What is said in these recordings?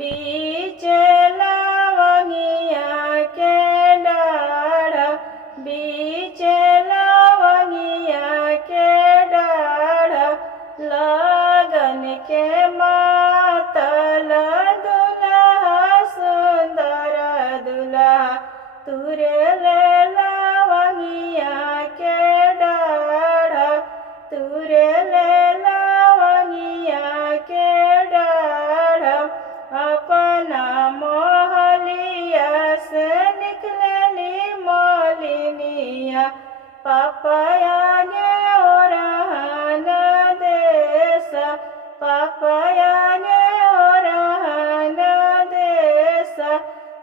बीच लवंगिया के डाढ़, बीच लवंगिया के डाढ़, लगन के मातल दुल्हा सुंदर दुल्हा, तुरे ले लवंगिया के डाढ़, तुरे ले लवंगिया के डाढ़। अपना मोहलिया से निकलली मोलिनिया, पापया गे ओरहन देश, पापया गे ओरहन देश।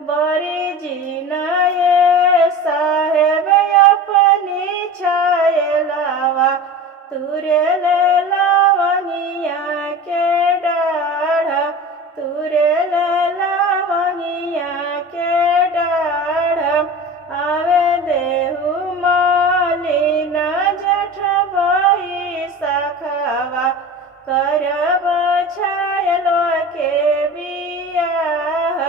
बड़ी जीना ये साहेब अपनी छायलावा, तुरे ले लवंगिया के डाढ़, तुरे ले लवंगिया के डाढ़। आवे देहु मालिना जठ बही सखवा, करब छायलो के बियाह।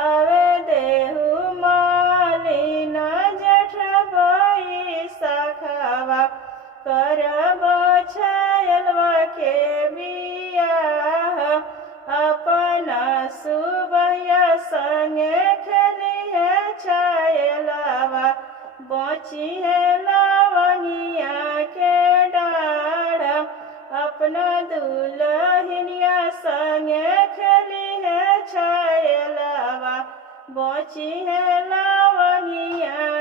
आवे देहु मालिना जठ बही सखवा, करब छायलवा के बियाह। अपना सुबैया संगे खेलिहे छायलवा, बची है लवंगिया के डाढ़। अपना दुल्हनिया संगे खेलिहे छायलवा, बची है लवंगिया